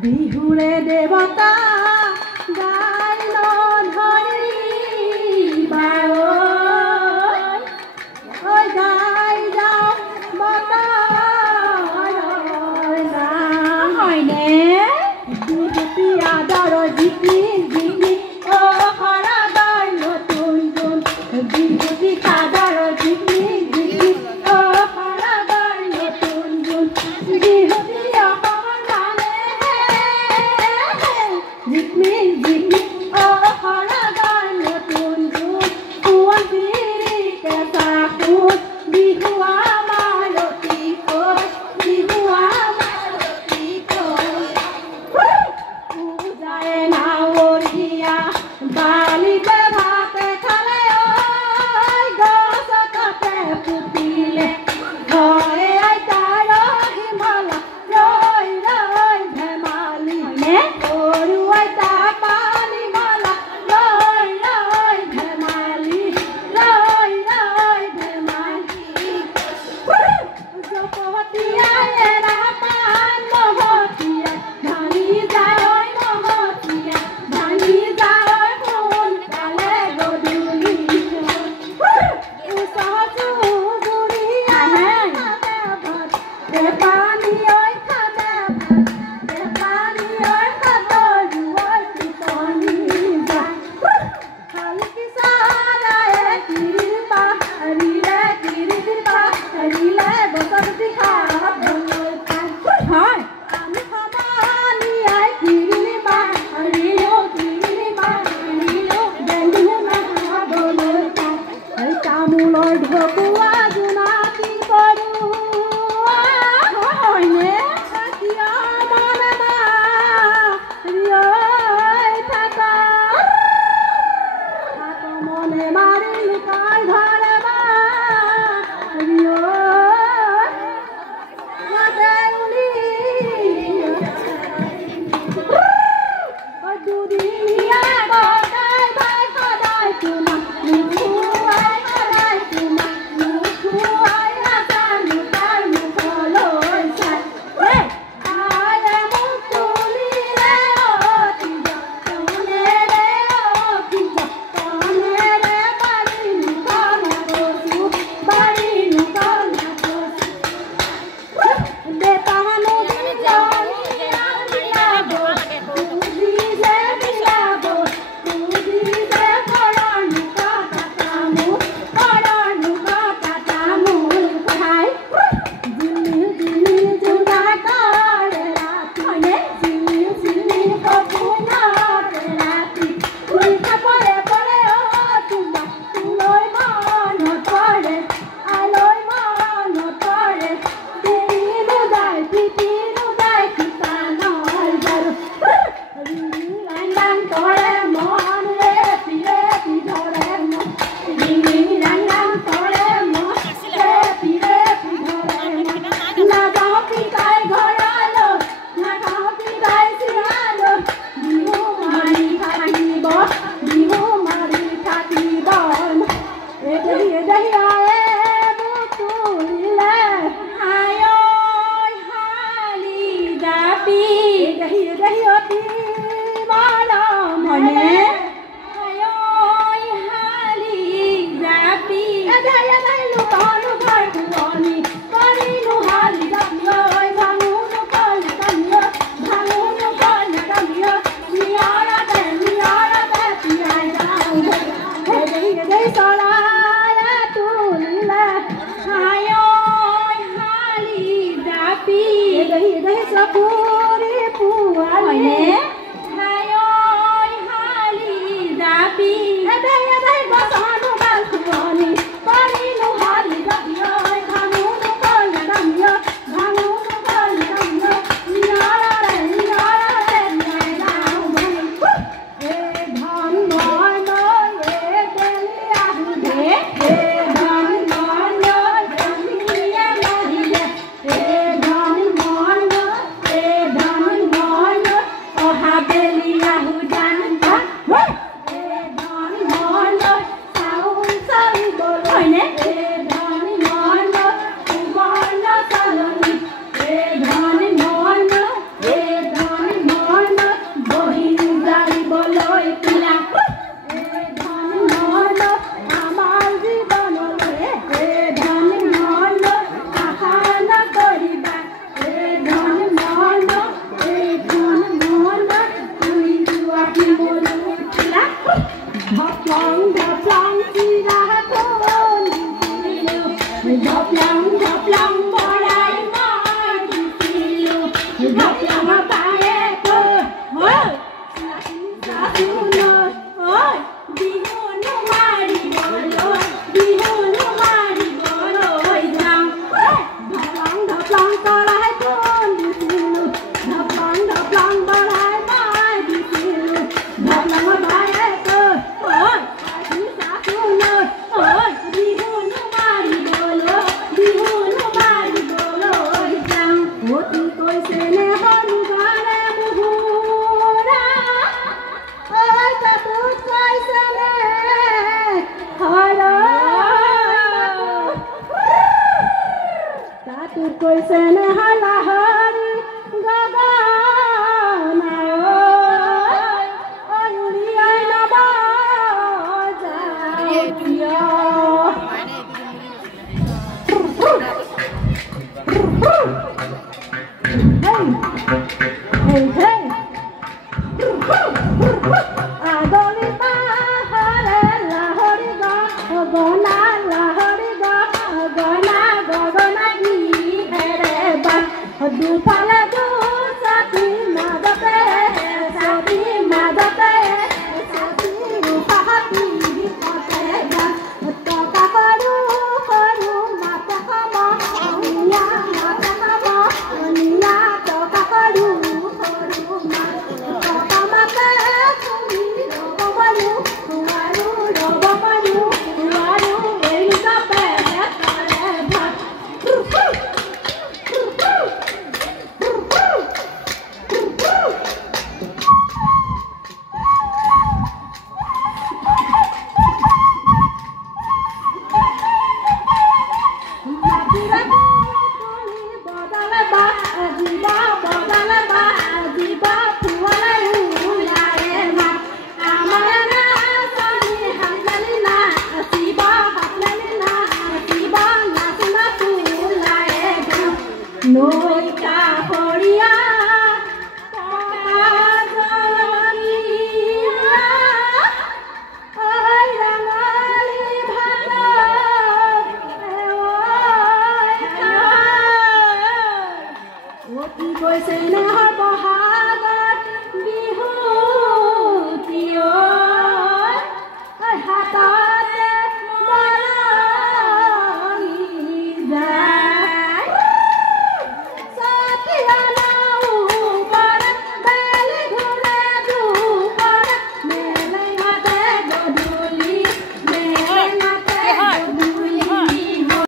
বিহুৰে দেৱতা গাইল ধৰি বাই গাই যাওঁ বতাৰ নাম হয়নে বিহুতি আদৰ জিকি জিকি সৰাদাৰ নতুন গুণ বিহুতি আদৰ জিকি জিকি সৰাদাৰ নতুন গুণ বিহুতি জিকমি জিকমি সৰাদাৰ নতুন গুণ সোৱন্তিৰি কেঁচা সোণ বিহু আমাৰ অতিকৈ বিহু আমাৰ অতিকৈ পূজায়ে নাৱৰীয়া বালিতে ভাতে খালে গছতে পুতিলে ঘৰে আইতাৰ হিমালা ৰৈ ৰৈ ধেমালি সৰু আইতা পানী মালা ৰৈ ৰৈ ধেমালি ৰৈ ৰৈ ধেমালি জপতীয়াই এৰা পান মহতীয়া ভাঙি যায় মহতীয়া ভাঙি যায় সোনকালে গধূলি ওচৰতো বুঢ়ী আহে পানী ঐ খাতে পানী ঐ খাতৰ ৰুৱৰ টোপনি যায় খালি পিছাৰায়ে কিৰিপা হৰিলে বসতি খাবলৈ পায় হয় আমি সমানিয়াই কিৰিপা হৰিলেও বেঙুনা খাবলৈ পায় এই তামোলৰ ঢকুৱা জোনাকি কৰো হয়নে কিয় মনে মাৰিয়ৈ থাকা মনে মাৰি লুকাই ধৰে দুদিনীয়া গদাই বাই সদায় তোমাক নুখুৱাই সদায় তোমাক নুখুৱাই নাযায় লুকাৰ মুখলৈ চাই আয়ে মোক তুলিলে অতি যতনেৰে বাৰী নুকনা কচু দেতানো কইছেন